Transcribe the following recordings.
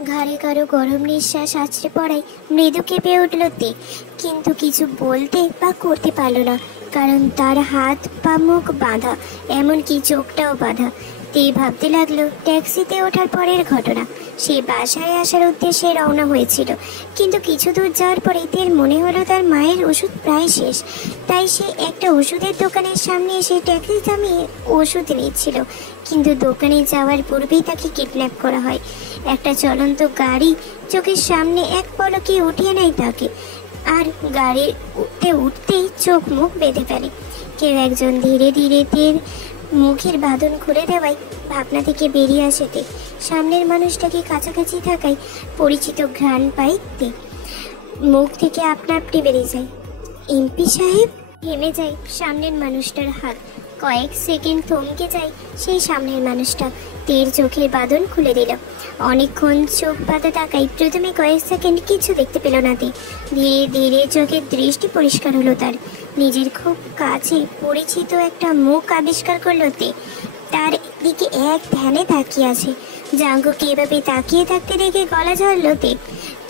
ঘাড়ে কারো গরম নিঃশ্বাস আছড়ে পড়ায় মৃদু কেঁপে উঠল তে, কিন্তু কিছু বলতে বা করতে পারল না, কারণ তার হাত পা মুখ বাঁধা, এমনকি চোখটাও বাঁধা। তে ভাবতে লাগলো ট্যাক্সিতে ওঠার পরের ঘটনা। সে বাসায় আসার উদ্দেশ্যে রওনা হয়েছিল, কিন্তু কিছু দূর যাওয়ার পরে তের মনে হলো তার মায়ের ওষুধ প্রায় শেষ। তাই সে একটা ওষুধের দোকানের সামনে এসে ট্যাক্সি থামিয়ে ওষুধ নিচ্ছিল, কিন্তু দোকানে যাওয়ার পূর্বেই তাকে কিডন্যাপ করা হয়। একটা চলন্ত গাড়ি চোখের সামনে এক পলকে উঠিয়ে নেয় তাকে, আর গাড়িতে উঠতেই চোখ মুখ বেঁধে ফেলে। কেউ একজন ধীরে ধীরে তের মুখের বাঁধন খুলে দেওয়ায় ভাবনা থেকে বেরিয়ে আসে তে। সামনের মানুষটাকে কাছাকাছি থাকায় পরিচিত ঘ্রাণ পায় তে। মুখ থেকে আপনা আপনি বেরিয়ে যায়, এমপি সাহেব। থেমে যায় সামনের মানুষটার হাত। কয়েক সেকেন্ড থমকে যায় সেই সামনের মানুষটা। তের চোখের বাঁধন খুলে দিল। অনেকক্ষণ চোখ পাতা তাকাই, প্রথমে কয়েক সেকেন্ড কিছু দেখতে পেল না তে। ধীরে ধীরে চোখের দৃষ্টি পরিষ্কার হলো তার। নিজের খুব কাছে পরিচিত একটা মুখ আবিষ্কার করলো তে। তার দিকে এক ধ্যানে তাকিয়ে আছে। জাঙ্কুকে এভাবে তাকিয়ে থাকতে দেখে গলা ঝাড়ল তে।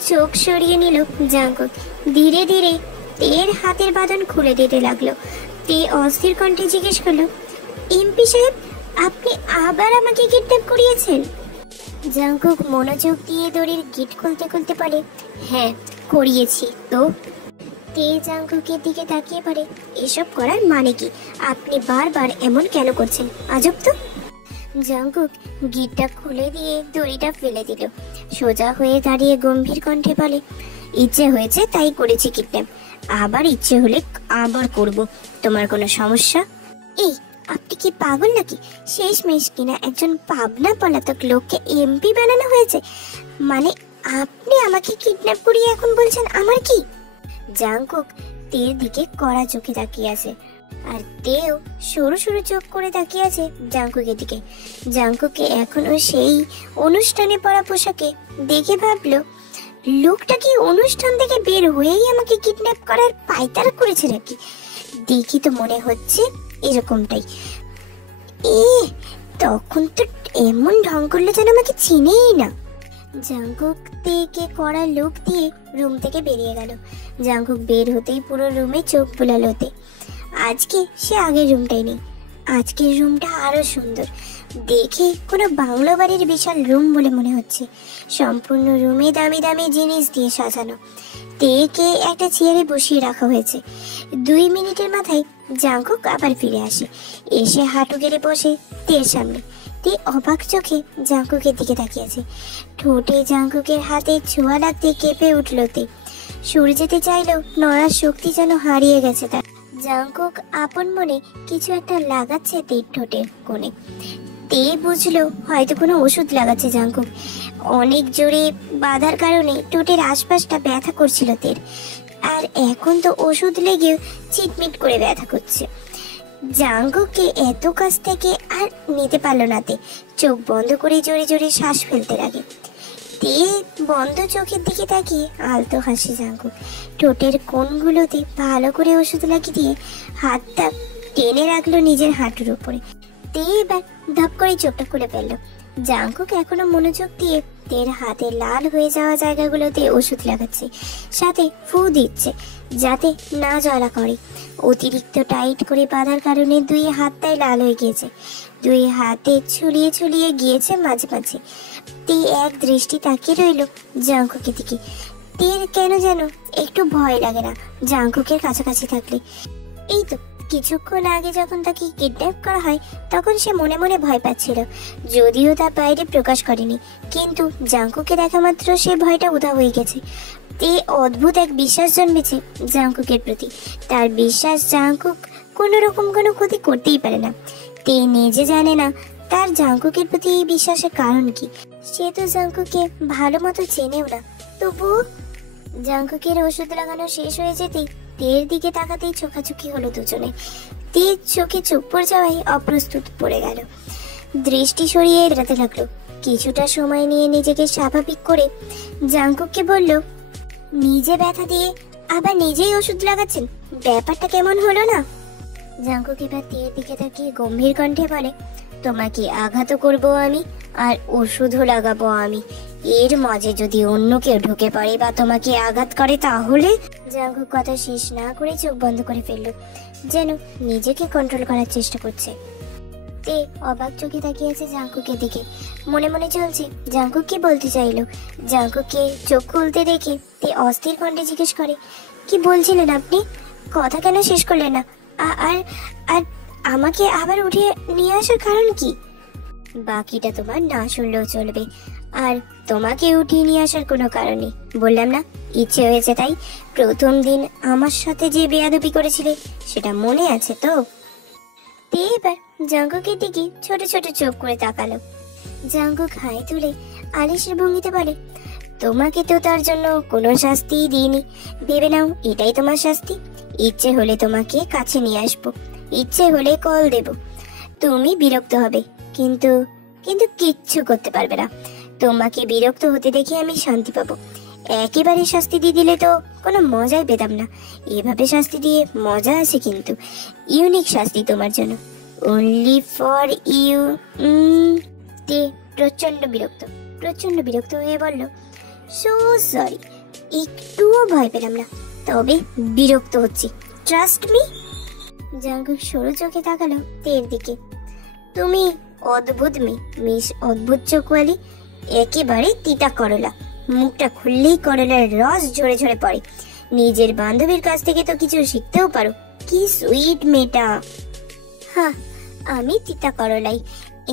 চোখ সরিয়ে নিল জাঙ্কুক। ধীরে ধীরে তের হাতের বাঁধন খুলে দিতে লাগলো। তে অস্থির কণ্ঠে জিজ্ঞেস করলো, এমপি সাহেব, আপনি আবার আমাকে কিডন্যাপ করিয়েছেন? জাঙ্কুক মনোযোগ দিয়ে দড়ির গিট খুলতে খুলতে বলে, হ্যাঁ করিয়েছি তো। তে জাঙ্কুকের দিকে তাকিয়ে পড়ে, এসব করার মানে কি? আপনি বারবার এমন কেন করছেন? আজব তো। জাঙ্কুক গিটটা খুলে দিয়ে দড়িটা ফেলে দিল। সোজা হয়ে দাঁড়িয়ে গম্ভীর কণ্ঠে বলে, ইচ্ছে হয়েছে তাই করেছি কিডন্যাপ, আবার ইচ্ছে হলে আবার করব। তোমার কোনো সমস্যা? এই, আপনি কি পাগল নাকি? শেষমেশ কিনা একজন পাবনা পলাতক লোককে এমপি বানানো হয়েছে, মানে আপনি আমাকে কিডন্যাপ করিয়ে এখন বলছেন আমার কি? জাঙ্কুক তের দিকে কড়া চোখে তাকিয়ে আছে, আর তেও সরু সরু চোখ করে তাকিয়ে আছে জাঙ্কুকের দিকে। জাঙ্কুকে এখনো সেই অনুষ্ঠানে পরা পোশাকে দেখে ভাবলো, লোকটা কি অনুষ্ঠান থেকে বের হয়েই আমাকে কিডন্যাপ করার পায়তারা করেছে নাকি? দেখি তো মনে হচ্ছে এরকমটাই। তখন তো এমন ঢং করলো যেন আমাকে চিনেই না। জাঙ্কুক থেকে কড়া লুক দিয়ে রুম থেকে বেরিয়ে গেল। জাঙ্কুক বের হতেই পুরো রুমে চোখ বুলালো তে। আজকে সে আগের রুমটাই নেই, আজকের রুমটা আরো সুন্দর। দেখে কোনো বাংলো বাড়ির বিশাল রুম বলে মনে হচ্ছে। সম্পূর্ণ রুমে দামি দামি জিনিস দিয়ে সাজানো। তেকে একটা চেয়ারে বসিয়ে রাখা হয়েছে। 2 মিনিটের মাথায় জাঙ্কুক আবার ফিরে আসে, এসে হাঁটু গেড়ে বসে তের সামনে। তে অবাক চোখে জাঙ্কুকের দিকে তাকিয়েছে। ঠোঁটে জাঙ্কুকের হাতে ছোঁয়া লাগতে কেঁপে উঠল তে। সরে যেতে চাইলেও নড়ার শক্তি যেন হারিয়ে গেছে তার। জাঙ্কুক আপন মনে কিছু একটা লাগাচ্ছে তের ঠোঁটের কোণে। তে বুঝলো হয়তো কোনো ওষুধ লাগাচ্ছে জাঙ্কুক। অনেক জোরে বাধার কারণে ঠোঁটের আশপাশটা ব্যথা করছিল তের, আর এখন তো ওষুধ লেগেও চিটমিট করে ব্যথা করছে। জাঙ্কুককে এত কাছ থেকে আর নিতে পারলো না তে। চোখ বন্ধ করে জোরে জোরে শ্বাস ফেলতে লাগে। তে বন্ধ চোখের দিকে তাকিয়ে আলতো হাসি জাঙ্কুক। ঠোঁটের কোণগুলোতে ভালো করে ওষুধ লাগিয়ে দিয়ে হাতটা টেনে রাখলো নিজের হাঁটুর উপরে। তে এবার ধাপ করে চোখটা খুলে ফেললো। জাঙ্কুক এখনো মনোযোগ দিয়ে তের হাতে লাল হয়ে যাওয়া জায়গাগুলোতে ওষুধ লাগাচ্ছে, সাথে ফু দিচ্ছে যাতে না জ্বালা করে। অতিরিক্ত টাইট করে বাঁধার কারণে 2 হাতটাই লাল হয়ে গিয়েছে। 2 হাতে ছুলিয়ে ছুলিয়ে গিয়েছে মাঝে মাঝে। তে এক দৃষ্টি তাকিয়ে রইল জাঙ্কুকের দিকে। তের কেন যেন একটু ভয় লাগে না জাঙ্কুকের কাছাকাছি থাকলে। এই তো কিছুক্ষণ আগে যখন তাকে কিডন্যাপ করা হয় তখন সে মনে মনে ভয় পাচ্ছিল, যদিও তা বাইরে প্রকাশ করেনি, কিন্তু জাঙ্কুকে দেখা মাত্র সে ভয়টা উধাও হয়ে গেছে। তে অদ্ভুত এক বিশ্বাস জন্মেছে জাঙ্কুকের প্রতি। তার বিশ্বাস জাঙ্কুক কোনো রকম কোনো ক্ষতি করতেই পারে না। তে নিজে জানে না তার জাঙ্কুকের প্রতি এই বিশ্বাসের কারণ কি। সে তো জাঙ্কুকে ভালো মতো চেনেও না, তবুও জাঙ্কুকের ওষুধ লাগানো শেষ হয়ে যেতেই তের দিকে তাকাতেই চোখাচোখি হলো দুজনে। তের চোখে চোখ পড়ে যাওয়ায় অপ্রস্তুত পড়ে গেল। দৃষ্টি সরিয়ে বেড়াতে লাগলো। কিছুটা সময় নিয়ে নিজেকে স্বাভাবিক করে জাঙ্কুককে বলল, নিজে ব্যথা দিয়ে আবার নিজেই ওষুধ লাগাচ্ছেন, ব্যাপারটা কেমন হলো না? জাঙ্কুক এবার তের দিকে তাকিয়ে গম্ভীর কণ্ঠে বলে, তোমাকে আঘাতও করবো আমি আর ওষুধও লাগাবো আমি, এর মাঝে যদি অন্য কেউ ঢুকে পড়ে বা তোমাকে আঘাত করে তাহলে। জাঙ্কুক কথা শেষ না করে চোখ বন্ধ করে ফেললো, যেন নিজেকে কন্ট্রোল করার চেষ্টা করছে। তে অবাক চোখে তাকিয়ে আছে জাঙ্কুকের দিকে, মনে মনে চলছে জাঙ্কুক কি বলতে চাইলো। জাঙ্কুককে চোখ খুলতে দেখে তে অস্থির কণ্ঠে জিজ্ঞেস করে, কি বলছিলেন আপনি? কথা কেন শেষ করলেন না? আর আর আমাকে আবার উঠে নিয়ে আসার কারণ কি? বাকিটা তোমার না শুনলেও চলবে, আর তোমাকে উঠিয়ে নিয়ে আসার কোনো কারণ নেই। বললাম না ইচ্ছে হয়েছে তাই। প্রথম দিন আমার সাথে যে বেয়াদবি করেছিলে সেটা মনে আছে তো? তে এবার জাঙ্কুকের দিকে ছোট ছোট চোখ করে তাকালো। জাঙ্কুক হাই তুলে আলিশের ভঙ্গিতে বলে, তোমাকে তো তার জন্য কোনো শাস্তিই দিইনি, ভেবে নাও এটাই তোমার শাস্তি। ইচ্ছে হলে তোমাকে কাছে নিয়ে আসবো, ইচ্ছে হলে কল দেব, তুমি বিরক্ত হবে, কিন্তু কিন্তু কিচ্ছু করতে পারবে না। তোমাকে বিরক্ত হতে দেখে আমি শান্তি পাবো। একেবারে শাস্তি দিয়ে দিলে তো কোনো মজাই পেতাম না। এভাবে শাস্তি দিয়ে মজা আছে, কিন্তু ইউনিক শাস্তি তোমার জন্য, অনলি ফর ইউ। তে প্রচন্ড বিরক্ত হয়ে বলল, সো সরি, একটুও ভয় পেলাম না, তবে বিরক্ত হচ্ছি, ট্রাস্ট মি। জাঙ্কুক সরু চোখে তাকালো তের দিকে। তুমি অদ্ভুত মেয়ে, মিস অদ্ভুত চোখওয়ালি, একেবারে তিতা করলা। মুখটা খুললেই করলার রস ঝরে ঝরে পড়ে। নিজের বান্ধবীর কাছ থেকে তো কিছু শিখতেও পারো। কি সুইট মেয়েটা। হ্যাঁ, আমি তিতা করলাই।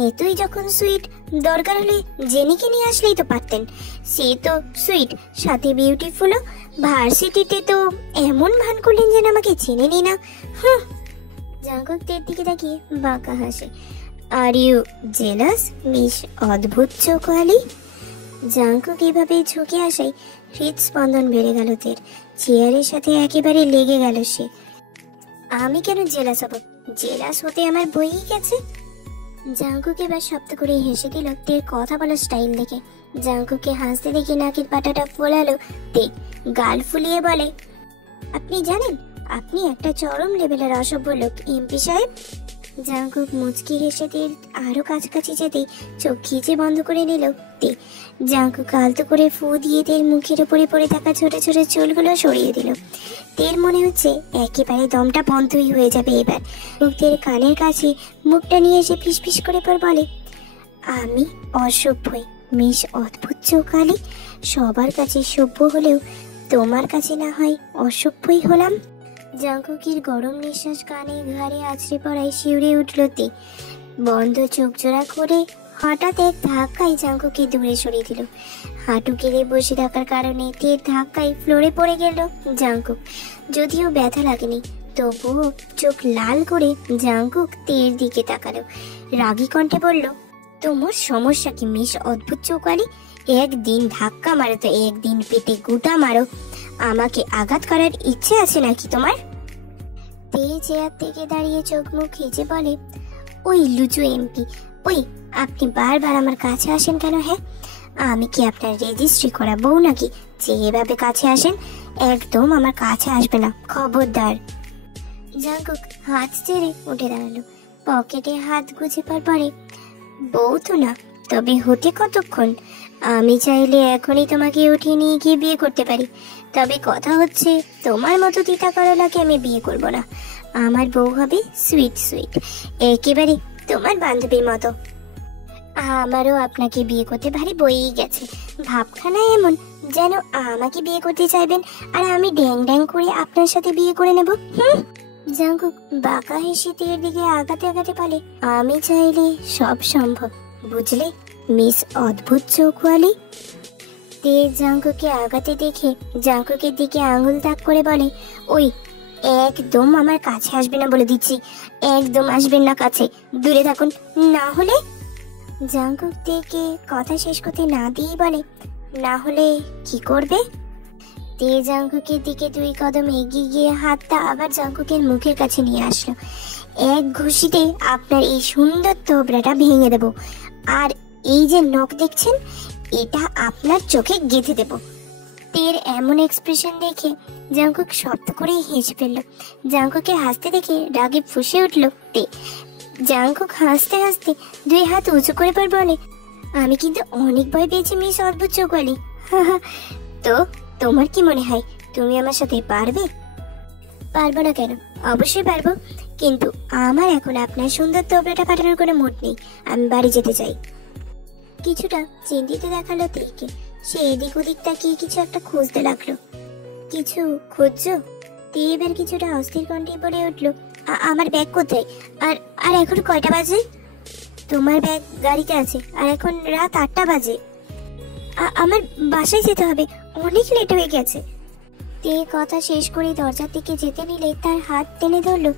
এতই যখন সুইট, দরকার হলে জেনিকে নিয়ে আসলেই তো পারতেন। সে তো সুইট, সাথে বিউটিফুলও। ভার্সিটিতে তো এমন ভান করলেন যেন আমাকে চেনেনি না। জাঙ্কুক তের দিকে তাকিয়ে বাঁকা হাসে। আর ইউ জেলাস মিস অদ্ভুত চোখওয়ালি? জাঙ্কুক এভাবে ঝুঁকে আসায় হৃদস্পন্দন বেড়ে গেল তের। চেয়ারের সাথে একেবারে লেগে গেল সে। আমি কেন জেলাস হব? জেলাস হতে আমার বইই গেছে। জাঙ্কুক এবার শব্দ করে হেসে দিল তের কথা বলার স্টাইল দেখে। জাঙ্কুককে হাসতে দেখে নাকের পাটাটা ফোলালো তে, গাল ফুলিয়ে বলে, আপনি জানেন আপনি একটা চরম লেভেলের অসভ্য লোক এমপি সাহেব। জাঙ্কুক মুচকি হেসে তের আরো কাছাকাছি যেতে চোখ খিচে বন্ধ করে নিল তে। জাঙ্কুক আলতো করে ফু দিয়ে তের মুখের উপরে পড়ে থাকা ছোট ছোট চুলগুলো সরিয়ে দিল। তের মনে হচ্ছে একেবারে দমটা বন্ধই হয়ে যাবে এবার। তের কানের কাছে মুখটা নিয়ে এসে ফিসফিস করে পর বলে, আমি অসভ্যই মিস অদ্ভুত চোখালি। সবার কাছে সভ্য হলেও তোমার কাছে না হয় অসভ্যই হলাম। জাঙ্কুকের গরম নিঃশ্বাস কানে ঘাড়ে আছড়ে পড়ায় শিউরে উঠল তে। বন্ধ চোখ জোড়া করে হঠাৎ এক ধাক্কায় জাঙ্কুকে দূরে সরিয়ে দিল। হাঁটু কেড়ে বসে থাকার কারণে তের ধাক্কায় ফ্লোরে পড়ে গেল জাঙ্কুক। যদিও ব্যথা লাগেনি, তবুও চোখ লাল করে জাঙ্কুক তের দিকে তাকালো। রাগী কণ্ঠে বলল, তোমার সমস্যা কি মিস অদ্ভুত চোখওয়ালি? একদিন ধাক্কা মারো তো একদিন পেটে গুটা মারো। আমাকে আঘাত করার ইচ্ছে আছে নাকি তোমার? তে চেয়ার থেকে দাঁড়িয়ে চোখ মুখ খিচে বলে, ওই লুচু এমপি, ওই আপনি বারবার আমার কাছে আসেন কেন? হ্যাঁ, আমি কি আপনার রেজিস্ট্রি করা বউ নাকি যে এভাবে কাছে আসেন? একদম আমার কাছে আসবে না, খবরদার। জাঙ্কুক হাত ছেড়ে উঠে দাঁড়ালো। পকেটে হাত গুজে পরে, বউ তো না, তবে হতে কতক্ষণ? আমি চাইলে এখনই তোমাকে উঠিয়ে নিয়ে গিয়ে বিয়ে করতে পারি। তবে কথা হচ্ছে, তোমার মতো তিতা করলাকে আমি বিয়ে করব না। আমার বউ হবে সুইট সুইট, একেবারে তোমার বান্ধবীর মতো। আমারও আপনাকে বিয়ে করতে ভারী বইই গেছে। ভাবখানা এমন যেন আমাকে বিয়ে করতে চাইবেন আর আমি ড্যাং ড্যাং করে আপনার সাথে বিয়ে করে নেব। জাঙ্কুক বাঁকা হেসে তের দিকে আগাতে আগাতে বলে, আমি চাইলে সব সম্ভব, বুঝলে মিস অদ্ভুত চোখওয়ালি। তে জাঙ্কুকে আগাতে দেখে জাঙ্কুকের দিকে আঙুল তাক করে বলে, ওই একদম আমার কাছে আসবে না বলে দিচ্ছি, একদম আসবেন না কাছে, দূরে থাকুন না হলে। জাঙ্কুক তেকে কথা শেষ করতে না দিয়ে বলে, না হলে কি করবে? তে জাঙ্কুকের দিকে 2 কদম এগিয়ে গিয়ে হাতটা আবার জাঙ্কুকের মুখের কাছে নিয়ে আসলো। এক ঘুষিতে আপনার এই সুন্দর তোবড়াটা ভেঙে দেব, আর এই যে নখ দেখছেন এটা আপনার চোখে গেঁথে দেব। তের এমন এক্সপ্রেশন দেখে জাঙ্কুক শব্দ করে হেসে ফেলল। জাঙ্কুকে হাসতে দেখে রাগে ফুঁসে উঠল তে। জাঙ্কুক হাসতে হাসতে 2 হাত উঁচু করে পর বলে, আমি কিন্তু অনেক ভয় পেয়েছি মিস অদ্ভুত চোখওয়ালি। তো তোমার কি মনে হয় তুমি আমার সাথে পারবে? পারবো না কেন, অবশ্যই পারবো, কিন্তু আমার এখন আপনার সুন্দর তোবড়াটা পাঠানোর কোনো মুড নেই। আমি বাড়ি যেতে চাই। কিছুটা চিন্তিত দেখালো তেকে। সে এদিক ওদিক তাকিয়ে কিছু একটা খুঁজতে লাগলো। কিছু খুঁজছো? তে এবার কিছুটা অস্থির কণ্ঠে বলে উঠলো, আমার ব্যাগ কোথায়? আর আর এখন কয়টা বাজে? তোমার ব্যাগ গাড়িতে আছে, আর এখন রাত 8টা বাজে। আমার বাসায় যেতে হবে, অনেক লেট হয়ে গেছে। তে কথা শেষ করে দরজার দিকে যেতে নিলে তার হাত টেনে ধরলো।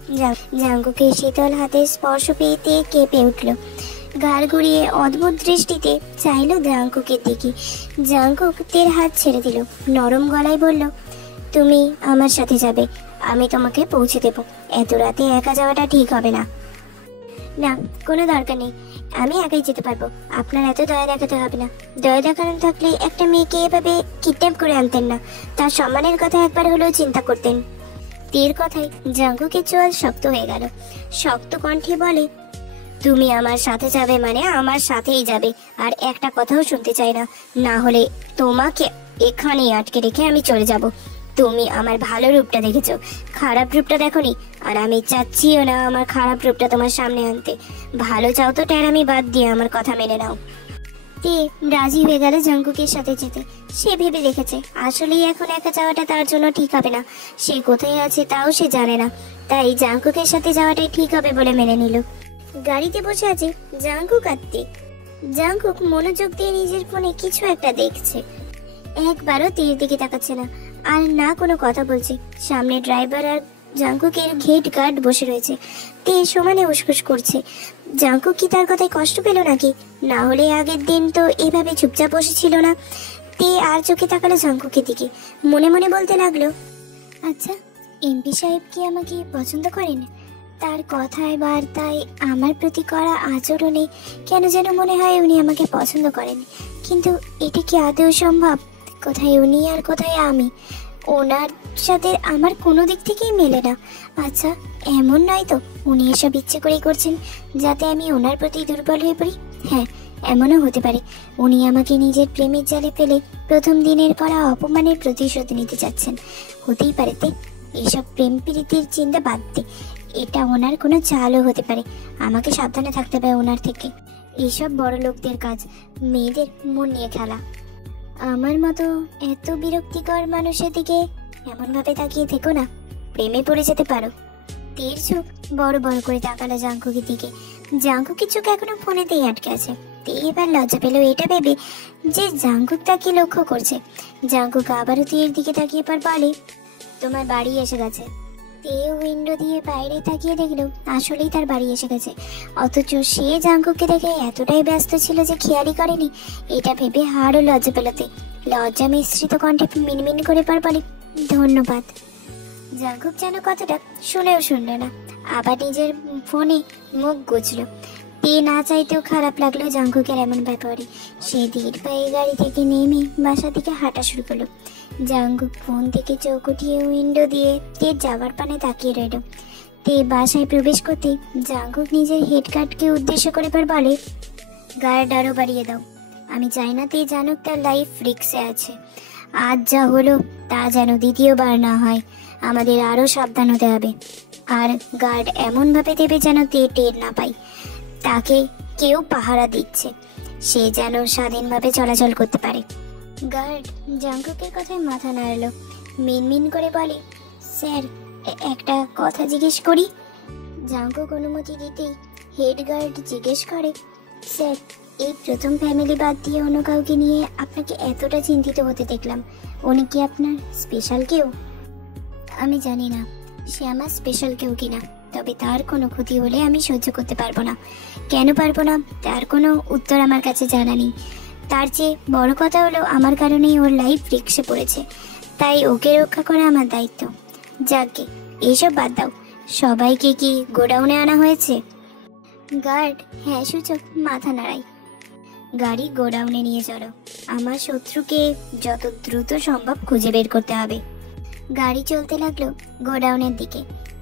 জাঙ্গুকের শীতল হাতের স্পর্শ পেয়ে তে কেঁপে উঠল। গাড় ঘুরিয়ে অদ্ভুত দৃষ্টিতে চাইলো জাঙ্কুকের দিকে। জাঙ্কুক তের হাত ছেড়ে দিল, নরম গলায় বলল, তুমি আমার সাথে যাবে, আমি তোমাকে পৌঁছে দেব। এত রাতে একা যাওয়াটা ঠিক হবে না। না, কোনো দরকার নেই, আমি একাই যেতে পারবো। আপনার এত দয়া দেখাতে হবে না। দয়া দেখানো থাকলে একটা মেয়েকে এভাবে কিডন্যাপ করে আনতেন না, তার সম্মানের কথা একবার হলেও চিন্তা করতেন। তীর কথায় জাঙ্কুকের চোয়াল শক্ত হয়ে গেল। শক্ত কণ্ঠে বলে, তুমি আমার সাথে যাবে মানে আমার সাথেই যাবে, আর একটা কথাও শুনতে চাই না। না হলে তোমাকে এখানেই আটকে রেখে আমি চলে যাব। তুমি আমার ভালো রূপটা দেখেছো, খারাপ রূপটা দেখোনি, আর আমি চাচ্ছিও না আমার খারাপ রূপটা তোমার সামনে আনতে। ভালো চাও তো টেরামি বাদ দিয়ে আমার কথা মেনে নাও। তে রাজি হয়ে গেল জাঙ্কুকের সাথে যেতে। সে ভেবে দেখেছে আসলেই এখন একা যাওয়াটা তার জন্য ঠিক হবে না। সে কোথায় আছে তাও সে জানে না, তাই জাঙ্কুকের সাথে যাওয়াটাই ঠিক হবে বলে মেনে নিল। গাড়িতে বসে আছে জাঙ্কুক আর তে। জাঙ্কুক মনোযোগ দিয়ে নিজের ফোনে কিছু একটা দেখছে, একবারও তের দিকে তাকাচ্ছে না, আর না কোনো কথা বলছে। সামনে ড্রাইভার আর জাঙ্কুকের গেট গার্ড বসে রয়েছে। তে সমানে উসখুস করছে। জাঙ্কুক কি তার কথায় কষ্ট পেল নাকি? না হলে আগের দিন তো এভাবে চুপচাপ বসেছিল না। তে আর চোখে তাকালো জাঙ্কুকের দিকে, মনে মনে বলতে লাগলো, আচ্ছা এমপি সাহেব কি আমাকে পছন্দ করেন? তার কথায় বার্তায় আমার প্রতি করা আচরণে কেন যেন মনে হয় উনি আমাকে পছন্দ করেন। কিন্তু এটা কি আদৌ সম্ভব? কোথায় উনি আর কোথায় আমি? ওনার সাথে আমার কোনো দিক থেকেই মেলে না। আচ্ছা এমন নয় তো উনি এসব ইচ্ছে করেই করছেন যাতে আমি ওনার প্রতি দুর্বল হয়ে পড়ি? হ্যাঁ, এমনও হতে পারে উনি আমাকে নিজের প্রেমের জালে ফেলে প্রথম দিনের করা অপমানের প্রতিশোধ নিতে চাচ্ছেন। হতেই পারে। তে এসব প্রেম প্রীতির চিন্তা বাদ দে, এটা ওনার কোনো চালও হতে পারে। আমাকে সাবধানে থাকতে হবে ওনার থেকে। এইসব বড় লোকদের কাজ, মেয়েদের মন নিয়ে খেলা। আমার মতো এত বিরক্তিকর মানুষের দিকে এমনভাবে তাকিয়ে থেকো না, প্রেমে পড়ে যেতে পারো। তীর চোখ বড় বড় করে তাকালো জাঙ্কুকের দিকে। জাঙ্কুকের চোখ এখনো ফোনেতেই আটকে আছে। তে এবার লজ্জা পেল এটা ভেবে যে জাঙ্কুক তাকে লক্ষ্য করছে। জাঙ্কুক আবারও তীর দিকে তাকিয়ে পর বলে, তোমার বাড়ি এসে গেছে। তে উইন্ডো দিয়ে বাইরে তাকিয়ে দেখলো আসলেই তার বাড়ি এসে গেছে, অথচ সে জাঙ্কুককে দেখে এতটাই ব্যস্ত ছিল যে খেয়ালই করেনি। এটা ভেবে হাড়ও লজ্জা পেলতে লজ্জা মিশ্রিত কণ্ঠে মিনমিন করে পর বলে, ধন্যবাদ। জাঙ্কুক যেন কথাটা শুনেও শুনল না, আবার নিজের ফোনে মুখ গুজলো। তে না চাইতেও খারাপ লাগলো জাঙ্কুকের এমন ব্যাপারে। সে ধীর পায়ে গাড়ি থেকে নেমে বাসা থেকে হাঁটা শুরু করলো। জাঙ্কুক ফোন থেকে চোখ উঠিয়ে উইন্ডো দিয়ে তে যাওয়ার পানে তাকিয়ে রইল। তে বাসায় প্রবেশ করতে জাঙ্কুক নিজের হেড গার্ডকে উদ্দেশ্য করে পর বলে, গার্ড আরো বাড়িয়ে দাও। আমি চাই না তে জানুক তার লাইফ রিস্কে আছে। আজ যা হলো তা যেন দ্বিতীয়বার না হয়। আমাদের আরো সাবধান হতে হবে। আর গার্ড এমনভাবে দেবে যেন তে টের না পায় তাকে কেউ পাহারা দিচ্ছে, সে যেন স্বাধীনভাবে চলাচল করতে পারে। গার্ড জাঙ্কুকের কথায় মাথা নাড়ল, মিনমিন করে বলে, স্যার একটা কথা জিজ্ঞেস করি। জাঙ্কুক অনুমতি দিতেই হেড গার্ড জিজ্ঞেস করে, স্যার এই প্রথম ফ্যামিলি বাদ দিয়ে অন্য কাউকে নিয়ে আপনাকে এতটা চিন্তিত হতে দেখলাম, উনি কি আপনার স্পেশাল কেউ? আমি জানি না সে আমার স্পেশাল কেউ কিনা, তবে তার কোনো ক্ষতি হলে আমি সহ্য করতে পারবো না। কেন পারবো না তার কোনো উত্তর আমার কাছে জানা নেই। তার চেয়ে বড় কথা হলো আমার কারণেই ওর লাইফ রিস্কে পড়েছে, তাই ওকে রক্ষা করা আমার দায়িত্ব। যাকে এইসব বাদ দাও, সবাইকে কি গোডাউনে আনা হয়েছে? গার্ড হ্যাঁ সূচক মাথা নাড়াই। গাড়ি গোডাউনে নিয়ে চলো, আমার শত্রুকে যত দ্রুত সম্ভব খুঁজে বের করতে হবে। গাড়ি চলতে লাগলো গোডাউনের দিকে।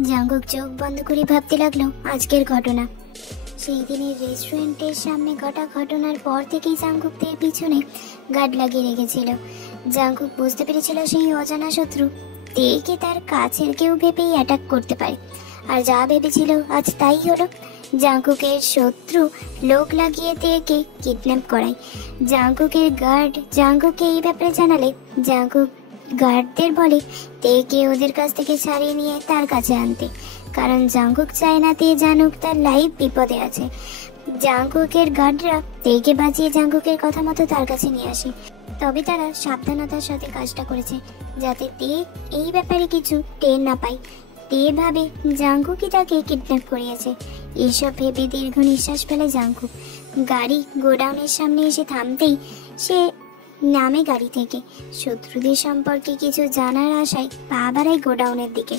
জাঙ্কুক চোখ বন্ধ করে ভাবতে লাগলো আজকের ঘটনা। সেই দিনের রেস্টুরেন্টের সামনে ঘটা ঘটনার পর থেকেই জাংকুকদের পিছনে গার্ড লাগিয়ে রেখেছিল। জাংকুক বুঝতে পেরেছিল সেই অজানা শত্রু তেকে তার কাছের কেউ ভেবেই অ্যাটাক করতে পারে, আর যা ভেবেছিল আজ তাই হলো। জাংকুকের শত্রু লোক লাগিয়ে তেকে কিডন্যাপ করায়। জাংকুকের গার্ড জাংকুককে এই ব্যাপারে জানালে জাংকুক গার্ডদের বলে তেকে ওদের কাছ থেকে ছাড়িয়ে নিয়ে তার কাছে আনতে, কারণ জাংকুক চায় না তে জানুক তার লাইফ বিপদে আছে। জাংকুকের গার্ডরা তেকে বাঁচিয়ে জাংকুকের কথা মতো তার কাছে নিয়ে আসে, তবে তারা সাবধানতার সাথে কাজটা করেছে যাতে তে এই ব্যাপারে কিছু টের না পায়। তে ভাবে জাংকুকই তাকে কিডন্যাপ করিয়েছে। এইসব ভেবে দীর্ঘ নিঃশ্বাস ফেলে জাংকুক। গাড়ি গোডাউনের সামনে এসে থামতেই সে নামে গাড়ি থেকে। শত্রুদের সম্পর্কে কিছু জানার আশায় পা বাড়ায় গোডাউনের দিকে।